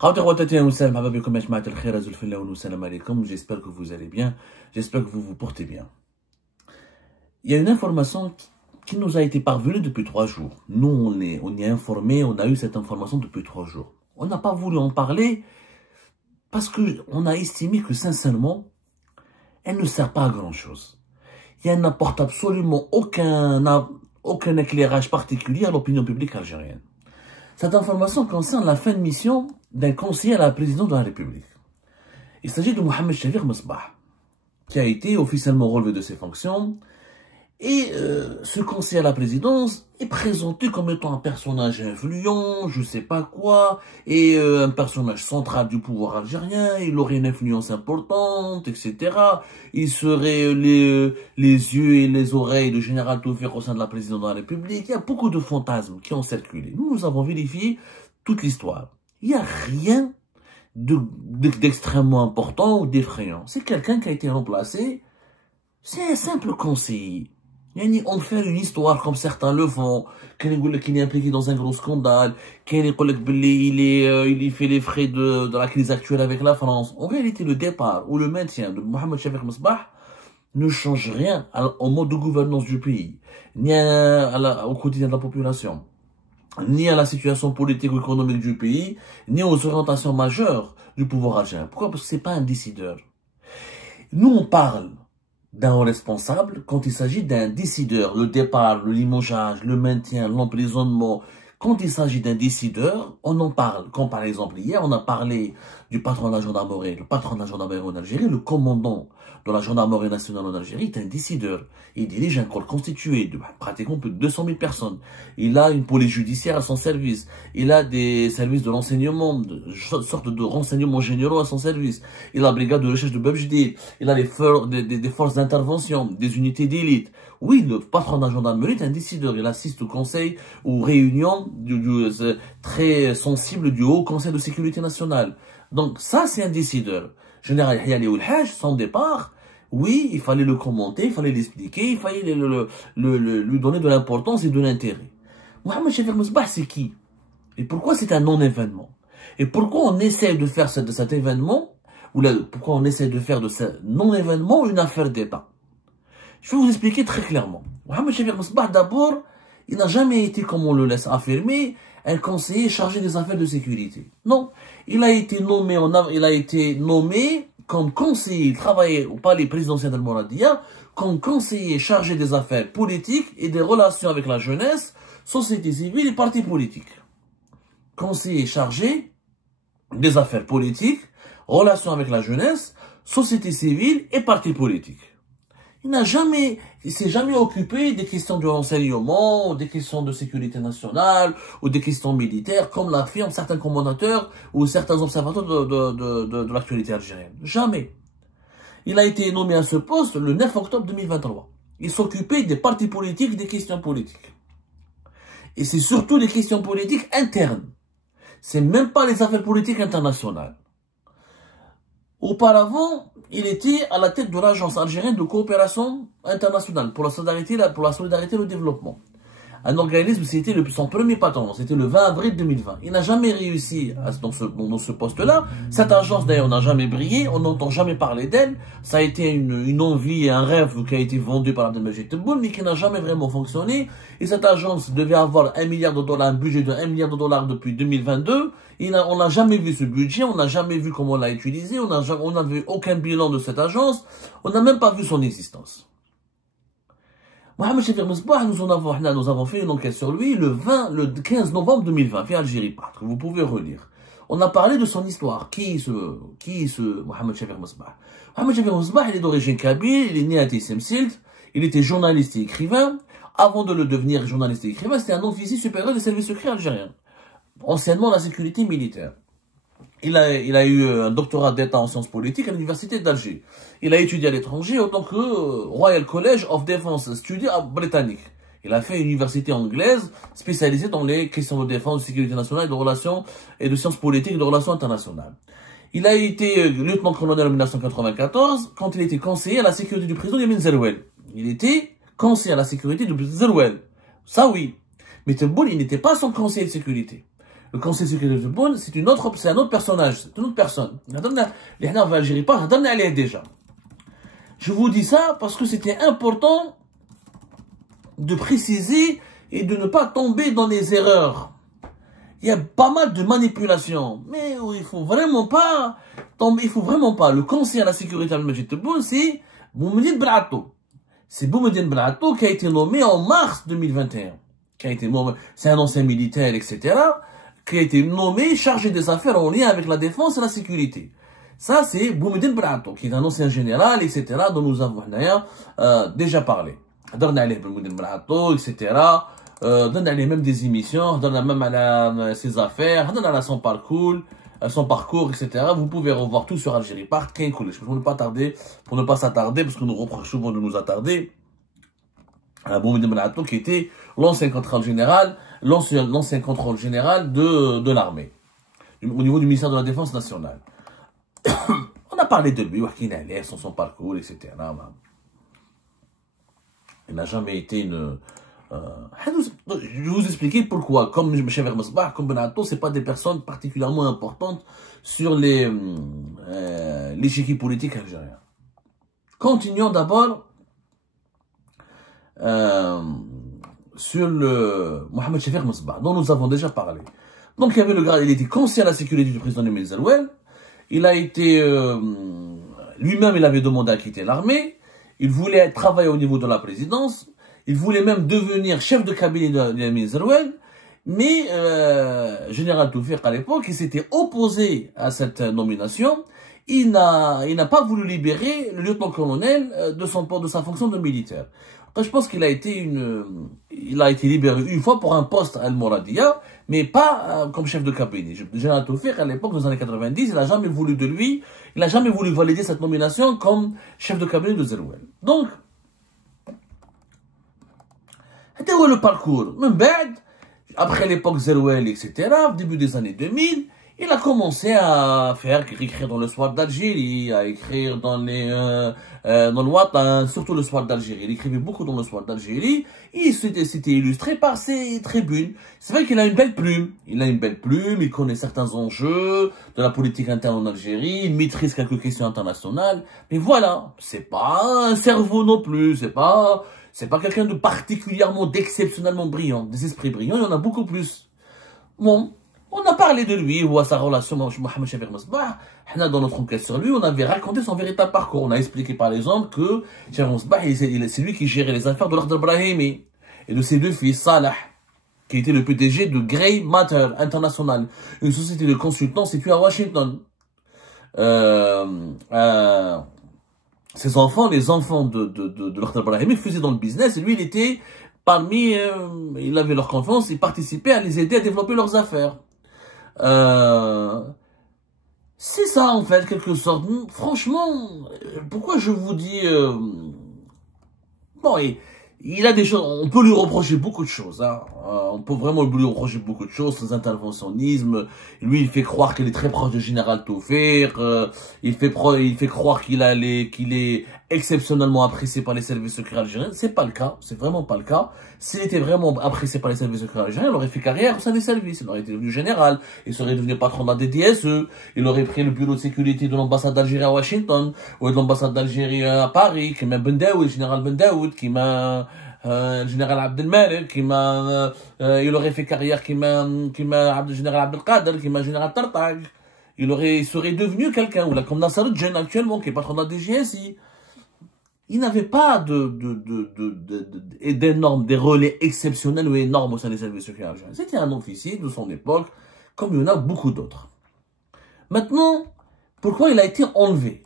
J'espère que vous allez bien, j'espère que vous vous portez bien. Il y a une information qui nous a été parvenue depuis 3 jours. Nous, on est informés, on a eu cette information depuis 3 jours. On n'a pas voulu en parler parce qu'on a estimé que sincèrement, elle ne sert pas à grand chose. Elle n'apporte absolument aucun éclairage particulier à l'opinion publique algérienne. Cette information concerne la fin de mission d'un conseiller à la présidence de la République. Il s'agit de Mohamed Chafik Mesbah, qui a été officiellement relevé de ses fonctions. Et ce conseiller à la présidence est présenté comme étant un personnage influent, je sais pas quoi, et un personnage central du pouvoir algérien, il aurait une influence importante, etc. Il serait les yeux et les oreilles de Général Toufik au sein de la présidence de la République. Il y a beaucoup de fantasmes qui ont circulé. Nous avons vérifié toute l'histoire. Il n'y a rien d'extrêmement important ou d'effrayant. C'est quelqu'un qui a été remplacé, c'est un simple conseiller. On fait une histoire comme certains le font, qu'il est impliqué dans un gros scandale, qu'il il fait les frais de la crise actuelle avec la France. En réalité, le départ ou le maintien de Mohamed Chafik Mesbah ne change rien au mode de gouvernance du pays, ni au quotidien de la population, ni à la situation politique ou économique du pays, ni aux orientations majeures du pouvoir algérien. Pourquoi? Parce que c'est pas un décideur. Nous, on parle d'un responsable quand il s'agit d'un décideur. Le départ, le limogeage, le maintien, l'emprisonnement. Quand il s'agit d'un décideur, on en parle. Comme par exemple hier, on a parlé du patron de la gendarmerie. Le patron de la gendarmerie en Algérie, le commandant de la gendarmerie nationale en Algérie est un décideur. Il dirige un corps constitué de pratiquement plus de 200 000 personnes. Il a une police judiciaire à son service. Il a des services de renseignement, sorte de renseignements généraux à son service. Il a la brigade de recherche de Babjdid. Il a des forces d'intervention, des unités d'élite. Oui, le patron de la gendarmerie est un décideur. Il assiste au conseil, aux réunions très sensibles du Haut Conseil de sécurité nationale. Donc ça, c'est un décideur. Général Yahya Oulhaj, son départ, oui, il fallait le commenter, il fallait l'expliquer, il fallait lui donner de l'importance et de l'intérêt. Mohamed Chafik Mesbah, c'est qui? Et pourquoi c'est un non-événement? Et pourquoi on essaie de faire de cet événement, pourquoi on essaie de faire de ce non-événement une affaire d'État? Je vais vous expliquer très clairement. Mohamed Chafik Mesbah, d'abord, il n'a jamais été, comme on le laisse affirmer, un conseiller chargé des affaires de sécurité. Non, il a été nommé comme conseiller, il travaillait au palais présidentiel de Mouradia, comme conseiller chargé des affaires politiques et des relations avec la jeunesse, société civile et partis politiques. Conseiller chargé des affaires politiques, relations avec la jeunesse, société civile et partis politiques. Il s'est jamais occupé des questions de renseignement, ou des questions de sécurité nationale, ou des questions militaires, comme l'affirment certains commentateurs ou certains observateurs de l'actualité algérienne. Jamais. Il a été nommé à ce poste le 9 octobre 2023. Il s'occupait des partis politiques, des questions politiques. Et c'est surtout les questions politiques internes. C'est même pas les affaires politiques internationales. Auparavant, il était à la tête de l'Agence algérienne de coopération internationale pour la solidarité et le développement. Un organisme, c'était son premier patron, c'était le 20 avril 2020. Il n'a jamais réussi dans ce poste-là. Cette agence, d'ailleurs, n'a jamais brillé, on n'entend jamais parler d'elle. Ça a été une envie et un rêve qui a été vendu par Abdelmajid Tebboune, mais qui n'a jamais vraiment fonctionné. Et cette agence devait avoir $1 milliard, un budget de $1 milliard depuis 2022. On n'a jamais vu ce budget, on n'a jamais vu comment on l'a utilisé, on n'a vu aucun bilan de cette agence, on n'a même pas vu son existence. Mohamed Chafik Mesbah, nous avons fait une enquête sur lui le 15 novembre 2020, fait Algérie Pâtre, vous pouvez relire. On a parlé de son histoire. Qui est ce Mohamed Chafik Mesbah? Mohamed Chafik Mesbah, il est d'origine kabyle, il est né à Tissemsilt, il était journaliste et écrivain. Avant de le devenir journaliste et écrivain, c'était un officier supérieur des services secrets algériens. Anciennement la sécurité militaire. Il a eu un doctorat d'État en sciences politiques à l'université d'Alger. Il a étudié à l'étranger en tant que Royal College of Defense Studies britannique. Il a fait une université anglaise spécialisée dans les questions de défense, de sécurité nationale et de relations et de sciences politiques et de relations internationales. Il a été lieutenant-colonel en 1994 quand il était conseiller à la sécurité du président Yamin Zerouel. Il était conseiller à la sécurité du président Zerouel. Ça oui. Mais Tebboune, il n'était pas son conseiller de sécurité. Le conseil de sécurité de Tebboune, c'est un autre personnage, c'est une autre personne. Les Hna en Algérie pas, déjà. Je vous dis ça parce que c'était important de préciser et de ne pas tomber dans les erreurs. Il y a pas mal de manipulations, mais il faut vraiment pas tomber, il faut vraiment pas. Le conseiller à la sécurité de Majid Tebboune, c'est Boumediene Benattou. C'est Boumediene Benattou qui a été nommé en mars 2021. C'est un ancien militaire, etc., qui a été nommé chargé des affaires en lien avec la défense et la sécurité. Ça, c'est Boumediene Benattou, qui est un ancien général, etc., dont nous avons déjà parlé. Donne aller Boumediene Benattou, etc., donne aller même des émissions, donne même à ses affaires, donne à son parcours, etc. Vous pouvez revoir tout sur Algérie Part, pour ne pas s'attarder, parce que nous reprochons souvent de nous attarder. Boumediene Benattou, qui était l'ancien contrôle général de l'armée, au niveau du ministère de la Défense nationale. On a parlé de lui, son parcours, etc. Il n'a jamais été une... je vais vous expliquer pourquoi. Comme Cheikh Masbah, comme Benattou, ce pas des personnes particulièrement importantes sur l'échiquier politique algérien. Continuons d'abord sur le Mohamed Cheikh Masbah, dont nous avons déjà parlé. Donc il y avait le gars, il était conseiller à la sécurité du président Emile Zerouel. Il a été lui-même, il avait demandé à quitter l'armée. Il voulait travailler au niveau de la présidence. Il voulait même devenir chef de cabinet d'Emile Zerouel. Mais Général Toufik à l'époque, il s'était opposé à cette nomination. Il n'a pas voulu libérer le lieutenant-colonel de sa fonction de militaire. Je pense qu'il a été libéré une fois pour un poste à Al-Mouradia, mais pas comme chef de cabinet. Général Toufik, à l'époque, dans les années 90, il n'a jamais voulu de lui, il n'a jamais voulu valider cette nomination comme chef de cabinet de Zerouel. Donc, c'était où le parcours? Même après l'époque Zerouel, etc., au début des années 2000, il a commencé à écrire dans le Soir d'Algérie, à écrire dans le Watan, surtout le Soir d'Algérie. Il écrivait beaucoup dans le Soir d'Algérie. Il s'était illustré par ses tribunes. C'est vrai qu'il a une belle plume. Il connaît certains enjeux de la politique interne en Algérie. Il maîtrise quelques questions internationales. Mais voilà, c'est pas un cerveau non plus. C'est pas quelqu'un de particulièrement, d'exceptionnellement brillant. Des esprits brillants, il y en a beaucoup plus. Bon. On a parlé de lui, ou à sa relation avec Mohamed Cheikh Masbah. Dans notre enquête sur lui, on avait raconté son véritable parcours. On a expliqué par exemple que Cheikh Masbah, c'est lui qui gérait les affaires de l'Ordre Brahimi et de ses deux fils, Salah, qui était le PDG de Grey Matter International, une société de consultants située à Washington. Ses enfants, les enfants de l'Ordre Brahimi, faisaient dans le business et lui, il était parmi, il avait leur confiance, il participait à les aider à développer leurs affaires. C'est ça en fait, quelque sorte. Franchement, pourquoi je vous dis... bon, il a des choses... On peut lui reprocher beaucoup de choses. Hein. On peut vraiment lui reprocher beaucoup de choses. Ses interventionnismes. Lui, il fait croire qu'il est très proche de Général Toufik. Il fait croire qu'il est exceptionnellement apprécié par les services secrets algériens. C'est pas le cas. C'est vraiment pas le cas. S'il était vraiment apprécié par les services secrets algériens, il aurait fait carrière au sein des services. Il aurait été devenu général. Il serait devenu patron de la DDSE. Il aurait pris le bureau de sécurité de l'ambassade d'Algérie à Washington. Ou de l'ambassade d'Algérie à Paris. Qui m'a Ben Daoud, général Ben Daoud. Qui m'a... général Abdelmalek, il aurait fait carrière général Abdelkader, qui m'a général Tartag. Il serait devenu quelqu'un, ou là, comme Nassaruddin actuellement, qui est patron de la DGSI. Il n'avait pas d'énormes, des relais exceptionnels ou énormes au sein des services secrets algériens. C'était un officier de son époque, comme il y en a beaucoup d'autres. Maintenant, pourquoi il a été enlevé?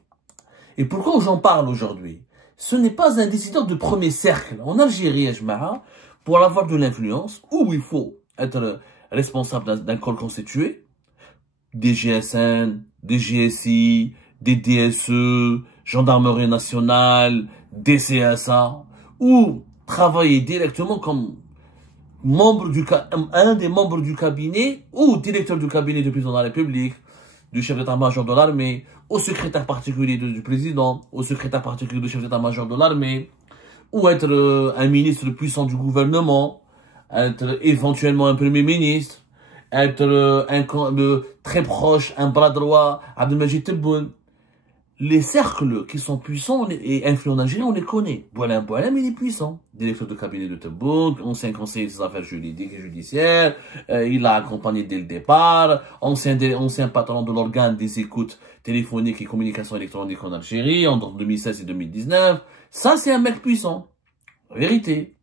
Et pourquoi j'en parle aujourd'hui? Ce n'est pas un décideur de premier cercle. En Algérie, pour avoir de l'influence, où il faut être responsable d'un corps constitué, des GSN, des GSI, des DSE, Gendarmerie nationale, des CSA, ou travailler directement comme un des membres du cabinet, ou directeur du cabinet du président de la République, du chef d'état-major de l'armée, au secrétaire particulier du président, au secrétaire particulier du chef d'état-major de l'armée, ou être un ministre puissant du gouvernement, être éventuellement un premier ministre, être très proche, un bras droit, Abdelmajid Tebboune. Les cercles qui sont puissants et influents en Algérie, on les connaît. Boualem, il est puissant. Directeur de cabinet de Tebboune, ancien conseiller des affaires juridiques et judiciaires, il a accompagné dès le départ, ancien patron de l'organe des écoutes téléphoniques et communications électroniques en Algérie, entre 2016 et 2019. Ça, c'est un mec puissant. En vérité.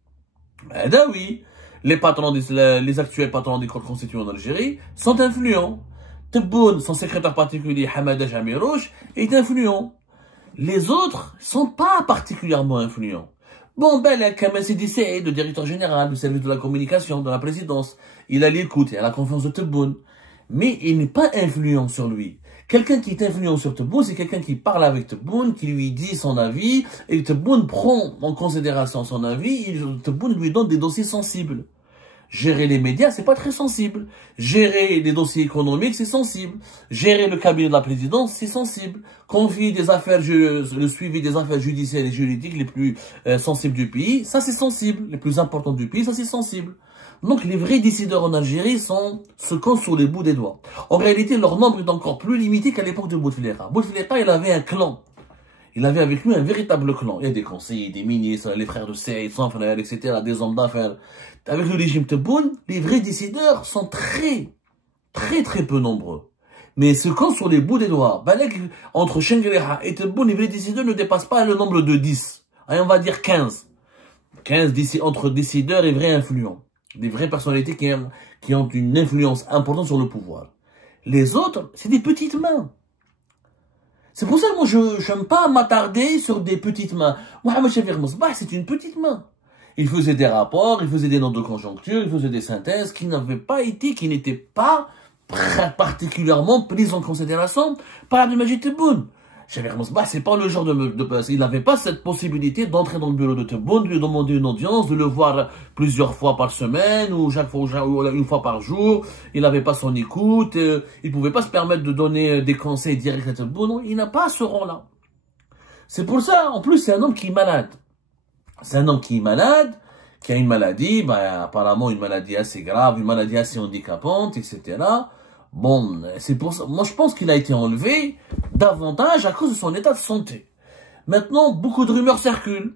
Ben oui. Les actuels patrons des corps constitués en Algérie sont influents. Tebboune, son secrétaire particulier, Hamada Jamirouche, est influent. Les autres sont pas particulièrement influents. Bon, ben, Kamel Sidi Saïd, le directeur général du service de la communication de la présidence, il a l'écoute et a la confiance de Tebboune. Mais il n'est pas influent sur lui. Quelqu'un qui est influent sur Tebboune, c'est quelqu'un qui parle avec Tebboune, qui lui dit son avis, et Tebboune prend en considération son avis, et Tebboune lui donne des dossiers sensibles. Gérer les médias, c'est pas très sensible. Gérer les dossiers économiques, c'est sensible. Gérer le cabinet de la présidence, c'est sensible. Confier des affaires, le suivi des affaires judiciaires et juridiques les plus sensibles du pays, ça c'est sensible. Les plus importantes du pays, ça c'est sensible. Donc les vrais décideurs en Algérie se comptent sur les bouts des doigts. En réalité, leur nombre est encore plus limité qu'à l'époque de Bouteflika. Bouteflika, il avait un clan. Il avait avec lui un véritable clan. Il y a des conseillers, des ministres, les frères de Saïd, son frère, etc., des hommes d'affaires. Avec le régime Tebboune, les vrais décideurs sont très peu nombreux. Mais ce compte sur les bouts des doigts. Entre Chengueleha et Tebboune, les vrais décideurs ne dépassent pas le nombre de 10. Allez, on va dire 15. 15 entre décideurs et vrais influents. Des vraies personnalités qui ont une influence importante sur le pouvoir. Les autres, c'est des petites mains. C'est pour ça que moi, je n'aime pas m'attarder sur des petites mains. Mohamed Chafik Mosbah, c'est une petite main. Il faisait des rapports, il faisait des notes de conjoncture, il faisait des synthèses qui n'étaient pas particulièrement prises en considération par Abdelmajid Tebboune. Chafik Mosbah, c'est pas le genre il n'avait pas cette possibilité d'entrer dans le bureau de Tebboune, de lui demander une audience, de le voir plusieurs fois par semaine, ou une fois par jour. Il n'avait pas son écoute, il pouvait pas se permettre de donner des conseils directs à Tebboune. Non, il n'a pas ce rang-là. C'est pour ça, en plus, c'est un homme qui est malade. C'est un homme qui est malade, qui a une maladie, apparemment une maladie assez grave, une maladie assez handicapante, etc. Bon, c'est pour ça. Moi, je pense qu'il a été enlevé davantage à cause de son état de santé. Maintenant, beaucoup de rumeurs circulent.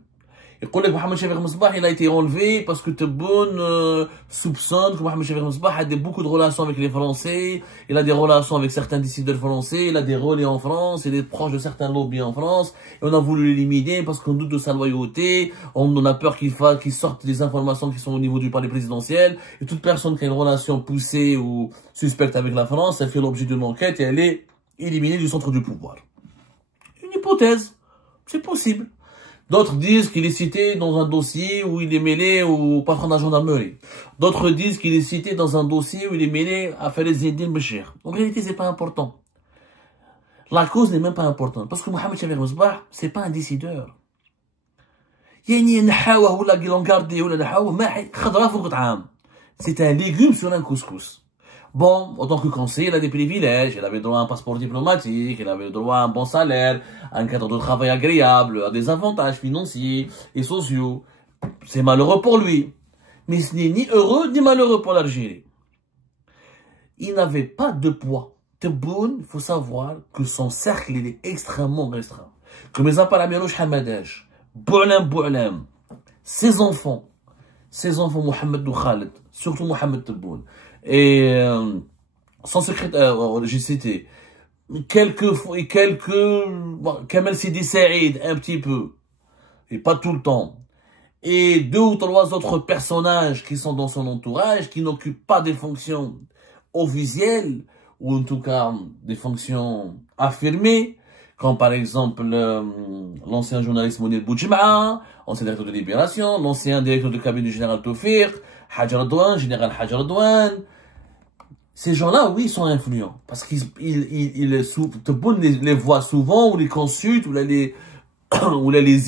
Et collègue Mohamed Chafik Mosbah, il a été enlevé parce que Tebboune soupçonne que Mohamed Chafik Mosbah a beaucoup de relations avec les Français. Il a des relations avec certains décideurs français. Il a des relais en France. Il est proche de certains lobbies en France. Et on a voulu l'éliminer parce qu'on doute de sa loyauté. On a peur qu'il sorte des informations qui sont au niveau du palais présidentiel. Et toute personne qui a une relation poussée ou suspecte avec la France, elle fait l'objet d'une enquête et elle est éliminée du centre du pouvoir. Une hypothèse. C'est possible. D'autres disent qu'il est cité dans un dossier où il est mêlé au patron de la gendarmerie. D'autres disent qu'il est cité dans un dossier où il est mêlé à Falaise Zedine Béchir. En réalité, c'est pas important. La cause n'est même pas importante. Parce que Mohamed Chafik Mosbah, c'est pas un décideur. C'est un légume sur un couscous. Bon, en tant que conseiller, il a des privilèges, il avait droit à un passeport diplomatique, il avait droit à un bon salaire, à un cadre de travail agréable, à des avantages financiers et sociaux. C'est malheureux pour lui. Mais ce n'est ni heureux ni malheureux pour l'Algérie. Il n'avait pas de poids. Tebboune, il faut savoir que son cercle, il est extrêmement restreint. Que mes appels à Mirouche Hamadej, Boualem, ses enfants Mohamed ou Khaled, surtout Mohamed Tebboune, et son secrétaire, j'ai cité, Kamel Sidi Saïd, un petit peu, et pas tout le temps, et 2 ou 3 autres personnages qui sont dans son entourage, qui n'occupent pas des fonctions officielles, ou en tout cas des fonctions affirmées, comme par exemple l'ancien journaliste Mounir Boudjema, ancien directeur de Libération, l'ancien directeur de cabinet du général Tawfiq, général Hajar Redouane. Ces gens-là, oui, ils sont influents. Parce qu'ils Tebboune les voit souvent, ou les consulte, ou les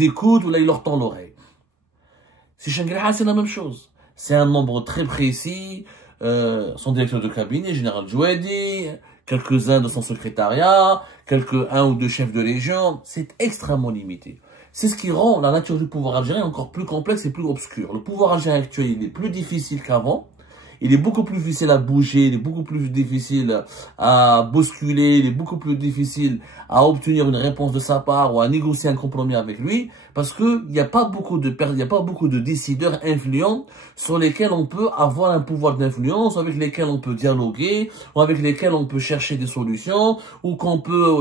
écoute, ou il leur tend l'oreille. C'est Chengueleha, c'est la même chose. C'est un nombre très précis. Son directeur de cabinet, général Jouadi, quelques-uns de son secrétariat, un ou 2 chefs de région. C'est extrêmement limité. C'est ce qui rend la nature du pouvoir algérien encore plus complexe et plus obscure. Le pouvoir algérien actuel, il est plus difficile qu'avant. il est beaucoup plus difficile à bouger, il est beaucoup plus difficile à bousculer, il est beaucoup plus difficile à obtenir une réponse de sa part ou à négocier un compromis avec lui, parce que il n'y a pas beaucoup de décideurs influents sur lesquels on peut avoir un pouvoir d'influence, avec lesquels on peut dialoguer, ou avec lesquels on peut chercher des solutions, ou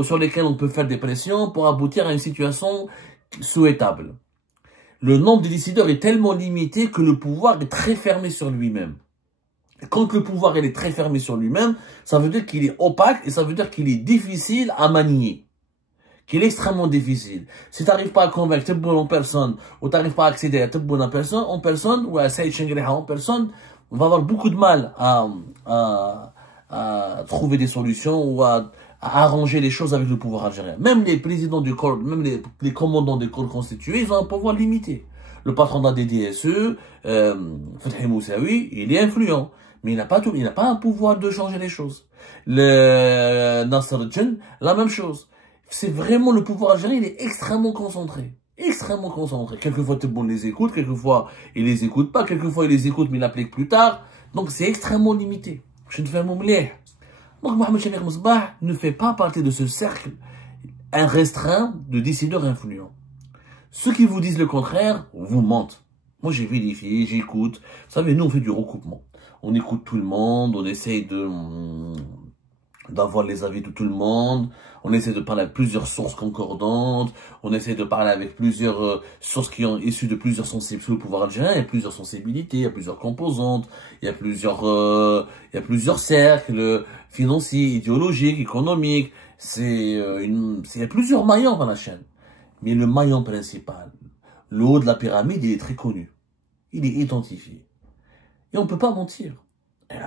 sur lesquels on peut faire des pressions pour aboutir à une situation souhaitable. Le nombre de décideurs est tellement limité que le pouvoir est très fermé sur lui-même. Quand le pouvoir est très fermé sur lui-même, ça veut dire qu'il est opaque et ça veut dire qu'il est difficile à manier. Qu'il est extrêmement difficile. Si tu n'arrives pas à convaincre toute bonne personne, ou tu n'arrives pas à accéder à toute bonne personne, ou à Saïd Chengriha en personne, on va avoir beaucoup de mal à trouver des solutions ou à arranger les choses avec le pouvoir algérien. Même les présidents du corps, même les commandants des corps constitués, ils ont un pouvoir limité. Le patron de la DDSE, Fethi Moussaoui, il est influent. Mais il n'a pas un pouvoir de changer les choses. Le Nasser Djen, la même chose. C'est vraiment le pouvoir algérien, il est extrêmement concentré. Extrêmement concentré. Quelquefois, tout le monde les écoute, quelquefois, il les écoute pas, quelquefois, il les écoute, mais il l'applique plus tard. Donc, c'est extrêmement limité. Je ne fais mon mleh. Donc, Mohamed Chafik Mosbah ne fait pas partie de ce cercle restreint de décideurs influents. Ceux qui vous disent le contraire, vous mentent. Moi, j'ai vérifié, j'écoute. Vous savez, nous, on fait du recoupement. On écoute tout le monde, on essaye d'avoir les avis de tout le monde, on essaie de parler avec plusieurs sources concordantes, on essaie de parler avec plusieurs sources qui ont issu de plusieurs sensibilités. Le pouvoir algérien, il y a plusieurs sensibilités, il y a plusieurs composantes, il y a plusieurs cercles financiers, idéologiques, économiques. Il y a plusieurs maillons dans la chaîne. Mais le maillon principal, le haut de la pyramide, il est très connu. Il est identifié. Et on ne peut pas mentir.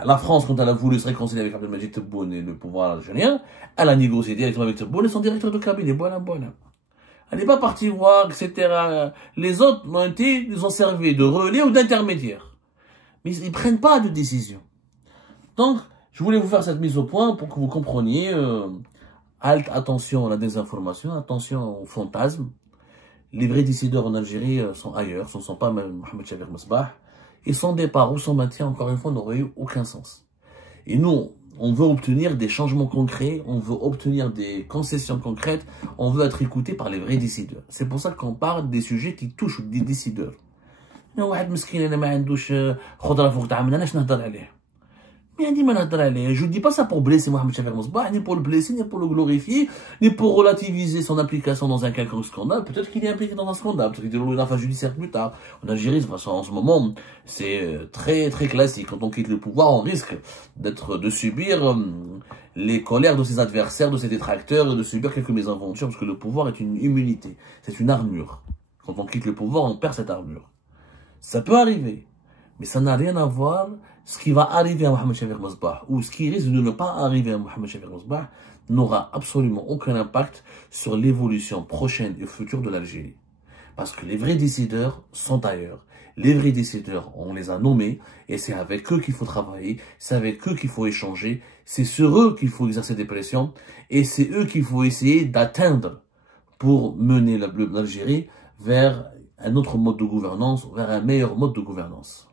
La France, quand elle a voulu se réconcilier avec Abdelmadjid Tebboune et le pouvoir algérien, elle a négocié directement avec Tebboune et son directeur de cabinet, voilà. Elle n'est pas partie voir, etc. Les autres ils ont servi de relais ou d'intermédiaires. Mais ils ne prennent pas de décision. Donc, je voulais vous faire cette mise au point pour que vous compreniez, attention à la désinformation, attention aux fantasmes. Les vrais décideurs en Algérie sont ailleurs, ce ne sont pas même Mohamed Chafik Mosbah. Et son départ ou son maintien, encore une fois, n'aurait eu aucun sens. Et nous, on veut obtenir des changements concrets, on veut obtenir des concessions concrètes, on veut être écouté par les vrais décideurs. C'est pour ça qu'on parle des sujets qui touchent des décideurs. Mais je ne dis pas ça pour blesser Mohamed Chafik Mosbah, ni pour le blesser, ni pour le glorifier, ni pour relativiser son implication dans un quelconque scandale. Peut-être qu'il est impliqué dans un scandale, peut-être qu'il est dans une affaire judiciaire plus tard. En Algérie, en ce moment, c'est très très classique. Quand on quitte le pouvoir, on risque de subir les colères de ses adversaires, de ses détracteurs, de subir quelques mésaventures, parce que le pouvoir est une immunité, c'est une armure. Quand on quitte le pouvoir, on perd cette armure. Ça peut arriver, mais ça n'a rien à voir. Ce qui va arriver à Mohamed Chafik Mosbah, ou ce qui risque de ne pas arriver à Mohamed Chafik Mosbah, n'aura absolument aucun impact sur l'évolution prochaine et future de l'Algérie. Parce que les vrais décideurs sont ailleurs. Les vrais décideurs, on les a nommés, et c'est avec eux qu'il faut travailler, c'est avec eux qu'il faut échanger, c'est sur eux qu'il faut exercer des pressions, et c'est eux qu'il faut essayer d'atteindre pour mener l'Algérie vers un autre mode de gouvernance, vers un meilleur mode de gouvernance.